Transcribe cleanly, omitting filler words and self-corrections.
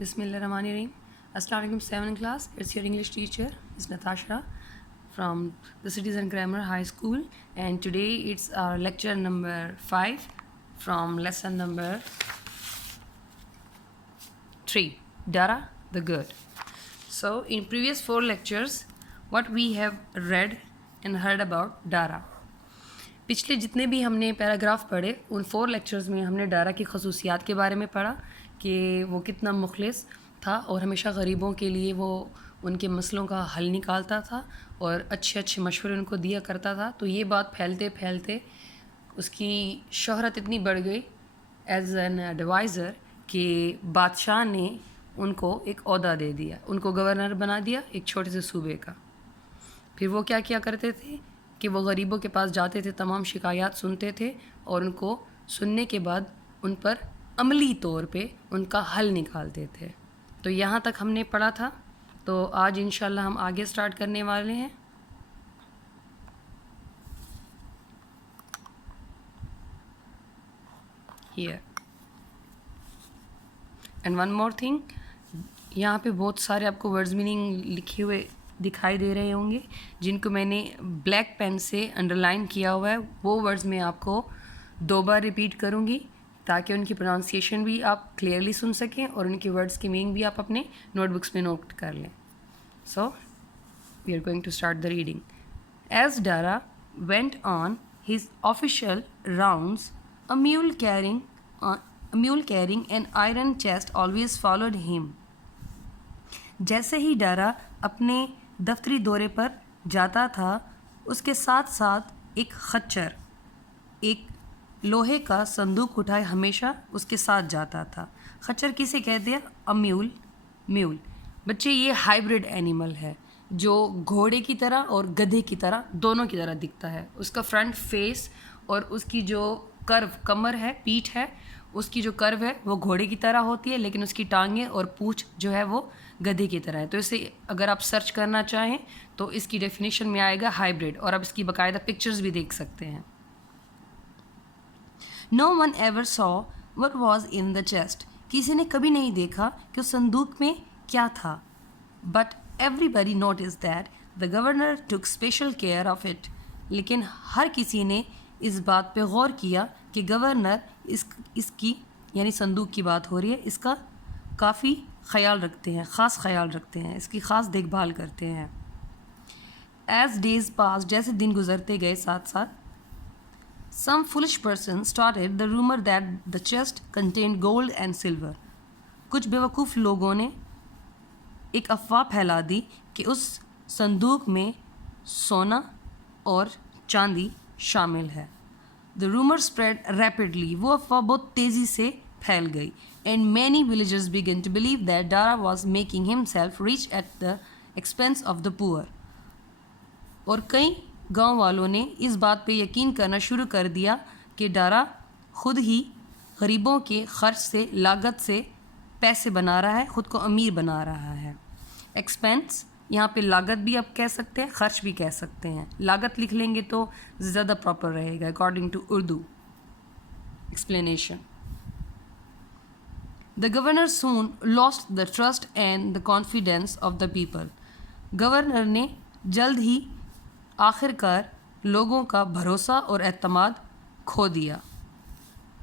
Bismillahirrahmanirrahim. Assalamu alaikum 7th class. It's your English teacher, Ms. Natasha from the Citizen Grammar High School, and today it's our lecture number 5 from lesson number 3, Dara the Good. So in previous 4 lectures, what we have read and heard about Dara. पिछले जितने भी हमने paragraph पढ़े उन 4 lectures में हमने डारा की खसूसियात के बारे में पढ़ा कि वो कितना मुखलिस था और हमेशा गरीबों के लिए वो उनके मसलों का हल निकालता था और अच्छे अच्छे मशवरे उनको दिया करता था। तो ये बात फैलते फैलते उसकी शोहरत इतनी बढ़ गई एज एन एडवाइज़र कि बादशाह ने उनको एक ओहदा दे दिया, उनको गवर्नर बना दिया एक छोटे से सूबे का। फिर वो क्या किया करते थे कि वो गरीबों के पास जाते थे, तमाम शिकायत सुनते थे और उनको सुनने के बाद उन पर अमली तौर पे उनका हल निकालते थे। तो यहाँ तक हमने पढ़ा था। तो आज इंशाल्लाह हम आगे स्टार्ट करने वाले हैं। Here and one more thing, यहाँ पे बहुत सारे आपको वर्ड्स मीनिंग लिखे हुए दिखाई दे रहे होंगे जिनको मैंने ब्लैक पेन से अंडरलाइन किया हुआ है। वो वर्ड्स मैं आपको 2 बार रिपीट करूँगी ताकि उनकी प्रोनाउंसिएशन भी आप क्लियरली सुन सकें और उनके वर्ड्स की मीनिंग भी आप अपने नोटबुक्स में नोट कर लें। So we are going to start the reading. As Dara went on his official rounds, a mule carrying an iron chest always followed him. जैसे ही डारा अपने दफ्तरी दौरे पर जाता था उसके साथ साथ एक खच्चर, एक लोहे का संदूक उठाए हमेशा उसके साथ जाता था। खच्चर किसे कहते हैं? अ म्यूल। म्यूल बच्चे ये हाइब्रिड एनिमल है जो घोड़े की तरह और गधे की तरह दोनों की तरह दिखता है। उसका फ्रंट फेस और उसकी जो कर्व कमर है, पीठ है, उसकी जो कर्व है वो घोड़े की तरह होती है, लेकिन उसकी टांगें और पूंछ जो है वो गधे की तरह है। तो इसे अगर आप सर्च करना चाहें तो इसकी डेफिनेशन में आएगा हाइब्रिड, और आप इसकी बाकायदा पिक्चर्स भी देख सकते हैं। No one ever saw what was in the chest. किसी ने कभी नहीं देखा कि उस संदूक में क्या था। But everybody notice that the governor took special care of it. लेकिन हर किसी ने इस बात पे गौर किया कि गवर्नर इसकी यानी संदूक की बात हो रही है, इसका काफ़ी ख्याल रखते हैं, ख़ास ख्याल रखते हैं, इसकी ख़ास देखभाल करते हैं। एज डेज पास, जैसे दिन गुजरते गए साथ साथ, some foolish person started the rumour that the chest contained gold and silver. कुछ बेवकूफ़ लोगों ने एक अफवाह फैला दी कि उस संदूक में सोना और चांदी शामिल है। द रूमर स्प्रेड रैपिडली, वो अफवाह बहुत तेज़ी से फैल गई। And many villagers began to believe that Dara was making himself rich at the expense of the poor. और कई गांव वालों ने इस बात पे यकीन करना शुरू कर दिया कि डारा खुद ही गरीबों के खर्च से, लागत से पैसे बना रहा है, ख़ुद को अमीर बना रहा है। एक्सपेंस यहाँ पे लागत भी आप कह सकते हैं, खर्च भी कह सकते हैं। लागत लिख लेंगे तो ज़्यादा प्रॉपर रहेगा according to Urdu explanation. The governor soon lost the trust and the confidence of the people. Governor ने जल्द ही आखिरकार लोगों का भरोसा और एतमाद खो दिया।